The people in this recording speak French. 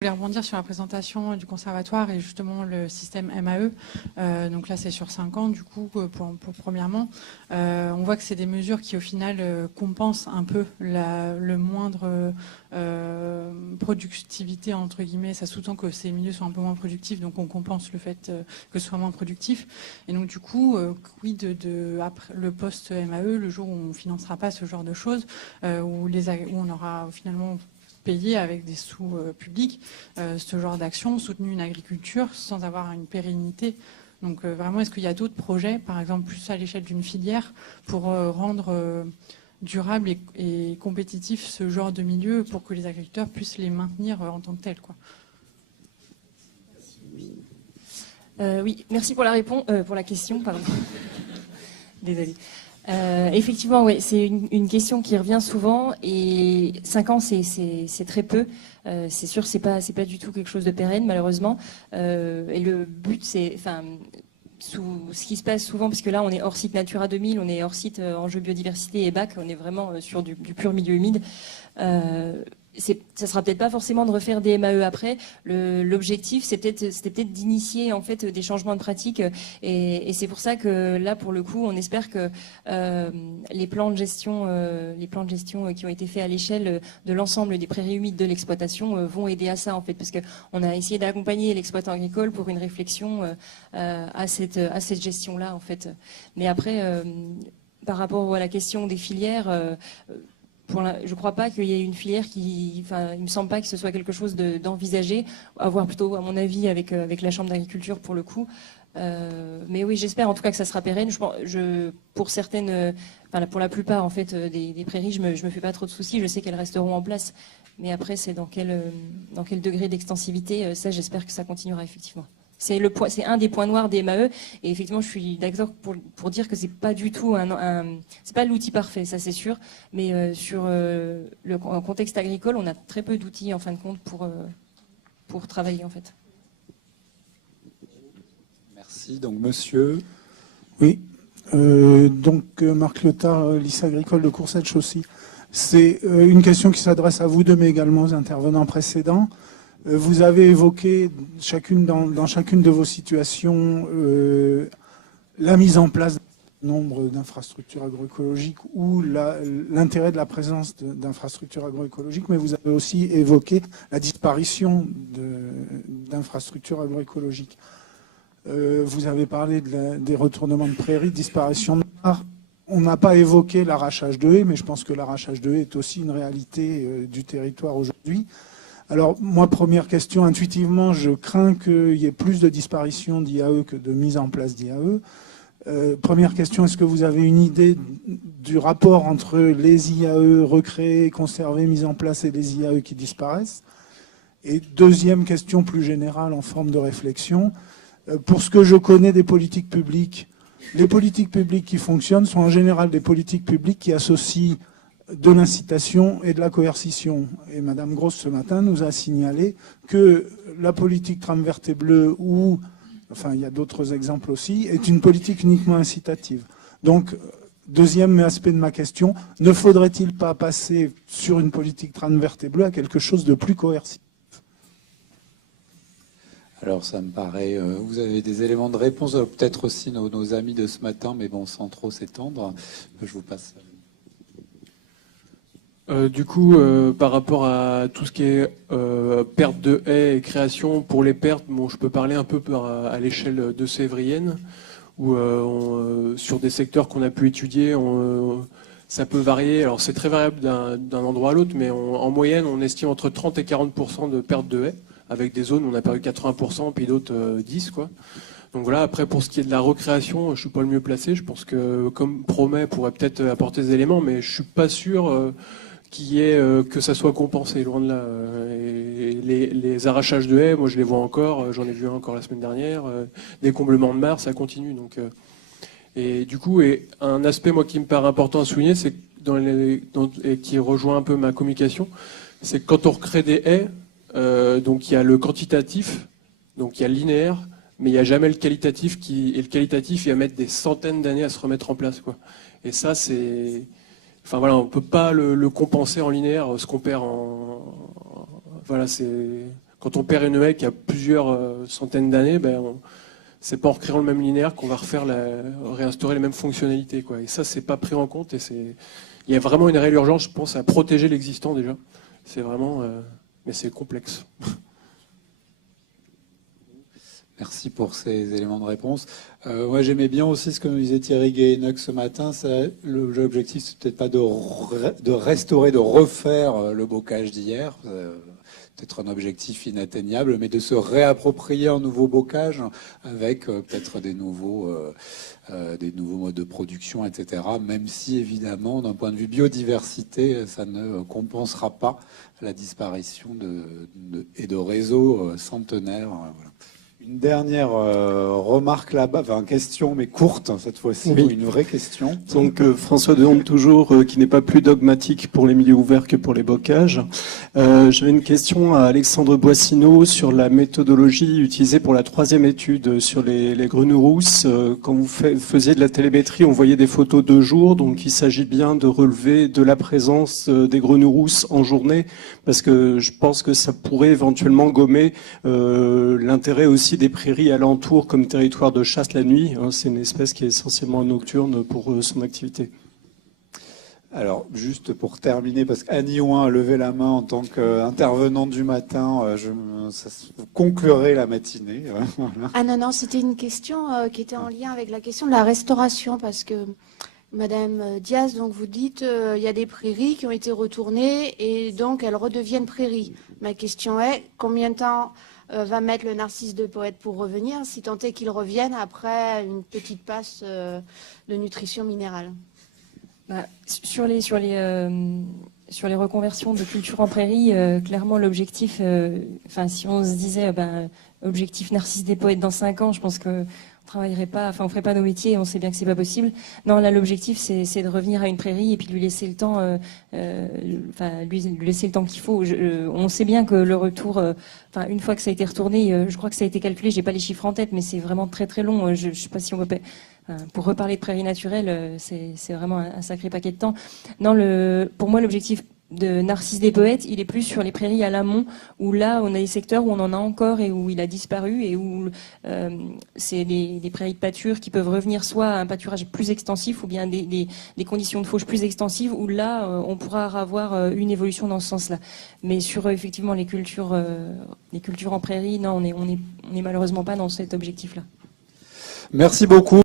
Je voulais rebondir sur la présentation du conservatoire et justement le système MAE. Donc là, c'est sur 5 ans, du coup, pour premièrement. On voit que c'est des mesures qui, au final, compensent un peu le moindre productivité, entre guillemets. Ça sous-tend que ces milieux sont un peu moins productifs, donc on compense le fait que ce soit moins productif. Et donc, du coup, après le post-MAE, le jour où on ne financera pas ce genre de choses, où on aura finalement payer avec des sous publics ce genre d'action, soutenu une agriculture sans avoir une pérennité. Donc vraiment, est-ce qu'il y a d'autres projets, par exemple plus à l'échelle d'une filière, pour rendre durable et compétitif ce genre de milieu pour que les agriculteurs puissent les maintenir en tant que tels, quoi. Oui, merci pour la question, pardon. Désolée. Effectivement, oui, c'est une question qui revient souvent et 5 ans, c'est très peu. C'est sûr, c'est pas du tout quelque chose de pérenne, malheureusement. Et le but, ce qui se passe souvent, parce que là, on est hors site Natura 2000, on est hors site enjeu biodiversité et BAC, on est vraiment sur du pur milieu humide. Ça sera peut-être pas forcément de refaire des MAE après. L'objectif, c'était peut-être d'initier en fait des changements de pratique, et c'est pour ça que là, pour le coup, on espère que les plans de gestion qui ont été faits à l'échelle de l'ensemble des prairies humides de l'exploitation vont aider à ça en fait, parce que on a essayé d'accompagner l'exploitant agricole pour une réflexion à cette gestion-là en fait. Mais après, par rapport à la question des filières. Je ne crois pas qu'il y ait une filière il me semble pas que ce soit quelque chose d'envisagé, à voir plutôt, à mon avis, avec la Chambre d'agriculture pour le coup. Mais oui, j'espère en tout cas que ça sera pérenne. Pour la plupart en fait des prairies, je me fais pas trop de soucis. Je sais qu'elles resteront en place. Mais après, c'est dans quel degré d'extensivité, ça, j'espère que ça continuera effectivement. C'est un des points noirs des MAE, et effectivement, je suis d'accord pour dire que c'est pas du tout c'est pas l'outil parfait, ça c'est sûr, mais sur le contexte agricole, on a très peu d'outils en fin de compte pour travailler en fait. Merci. Donc, monsieur. Oui. Marc Letard, lycée agricole de Courcelles-Chaussy. C'est une question qui s'adresse à vous deux, mais également aux intervenants précédents. Vous avez évoqué dans chacune de vos situations la mise en place d'un nombre d'infrastructures agroécologiques ou l'intérêt de la présence d'infrastructures agroécologiques, mais vous avez aussi évoqué la disparition d'infrastructures agroécologiques. Vous avez parlé des retournements de prairies, disparition de mares. On n'a pas évoqué l'arrachage de haies, mais je pense que l'arrachage de haies est aussi une réalité du territoire aujourd'hui. Alors, moi, première question, intuitivement, je crains qu'il y ait plus de disparition d'IAE que de mise en place d'IAE. Première question, est-ce que vous avez une idée du rapport entre les IAE recréés, conservés, mis en place et les IAE qui disparaissent? Et deuxième question plus générale en forme de réflexion, pour ce que je connais des politiques publiques, les politiques publiques qui fonctionnent sont en général des politiques publiques qui associent de l'incitation et de la coercition. Et Madame Grosse, ce matin, nous a signalé que la politique trame verte et bleue, il y a d'autres exemples aussi, est une politique uniquement incitative. Donc, deuxième aspect de ma question, ne faudrait-il pas passer sur une politique trame verte et bleue à quelque chose de plus coercitif? Alors, ça me paraît... vous avez des éléments de réponse, peut-être aussi nos amis de ce matin, mais bon, sans trop s'étendre, je vous passe... Par rapport à tout ce qui est perte de haies et création, pour les pertes, je peux parler un peu à l'échelle de Sévrienne, où sur des secteurs qu'on a pu étudier, ça peut varier. Alors c'est très variable d'un endroit à l'autre, mais en moyenne, on estime entre 30 et 40% de perte de haies, avec des zones où on a perdu 80%, puis d'autres 10%, quoi. Donc voilà, après pour ce qui est de la recréation, je suis pas le mieux placé. Je pense que comme Promet pourrait peut-être apporter des éléments, mais je suis pas sûr que ça soit compensé, loin de là. Et les arrachages de haies, moi je les vois encore, j'en ai vu un encore la semaine dernière, des comblements de mares, ça continue. Donc, et du coup, un aspect moi qui me paraît important à souligner, c'est et qui rejoint un peu ma communication, c'est que quand on recrée des haies, donc il y a le quantitatif, donc il y a le linéaire, mais il n'y a jamais le qualitatif et le qualitatif, il va mettre des centaines d'années à se remettre en place, quoi. Et ça, c'est... Enfin voilà, on ne peut pas le compenser en linéaire, ce qu'on perd en... Voilà, c'est... Quand on perd une haie qui a plusieurs centaines d'années, c'est pas en recréant le même linéaire qu'on va réinstaurer les mêmes fonctionnalités, quoi. Et ça, c'est pas pris en compte. Il y a vraiment une réelle urgence, je pense, à protéger l'existant déjà. C'est vraiment, mais c'est complexe. Merci pour ces éléments de réponse. Moi, j'aimais bien aussi ce que nous disait Thierry Guéhennock ce matin. L'objectif, c'est peut-être pas de restaurer, de refaire le bocage d'hier. Peut-être un objectif inatteignable, mais de se réapproprier un nouveau bocage avec peut-être des nouveaux modes de production, etc. Même si, évidemment, d'un point de vue biodiversité, ça ne compensera pas la disparition de réseaux centenaires. Voilà. Une dernière remarque là-bas, enfin question mais courte cette fois-ci, oui. Une vraie question. Donc François Dehonne toujours, qui n'est pas plus dogmatique pour les milieux ouverts que pour les bocages. J'avais une question à Alexandre Boissineau sur la méthodologie utilisée pour la 3e étude sur les grenouilles rousses. Quand vous faisiez de la télémétrie, on voyait des photos de jour, donc il s'agit bien de relever de la présence des grenouilles rousses en journée, parce que je pense que ça pourrait éventuellement gommer l'intérêt aussi des prairies alentours comme territoire de chasse la nuit. C'est une espèce qui est essentiellement nocturne pour son activité. Alors, juste pour terminer, parce qu'Annie Ouin a levé la main en tant qu'intervenante du matin, ça conclurait la matinée. Voilà. Ah non, c'était une question qui était en lien avec la question de la restauration, parce que Madame Diaz, donc vous dites, il y a des prairies qui ont été retournées et donc elles redeviennent prairies. Ma question est, combien de temps va mettre le narcisse de poète pour revenir, si tant est qu'il revienne après une petite passe de nutrition minérale? Sur les reconversions de culture en prairie, clairement l'objectif, si on se disait objectif narcisse des poètes dans 5 ans, je pense que on travaillerait pas, on ferait pas nos métiers, et on sait bien que c'est pas possible. Non, là l'objectif c'est de revenir à une prairie et puis de lui laisser le temps, lui laisser le temps qu'il faut. On sait bien que le retour, une fois que ça a été retourné, je crois que ça a été calculé, j'ai pas les chiffres en tête, mais c'est vraiment très très long. Je sais pas si on peut. Pour reparler de prairies naturelles, c'est vraiment un sacré paquet de temps. Non, pour moi, l'objectif de Narcisse des poètes, il est plus sur les prairies à l'amont, où là, on a des secteurs où on en a encore et où il a disparu, et où c'est des prairies de pâture qui peuvent revenir soit à un pâturage plus extensif, ou bien des conditions de fauche plus extensives, où là, on pourra avoir une évolution dans ce sens-là. Mais sur effectivement les cultures en prairie, non, on est malheureusement pas dans cet objectif-là. Merci beaucoup.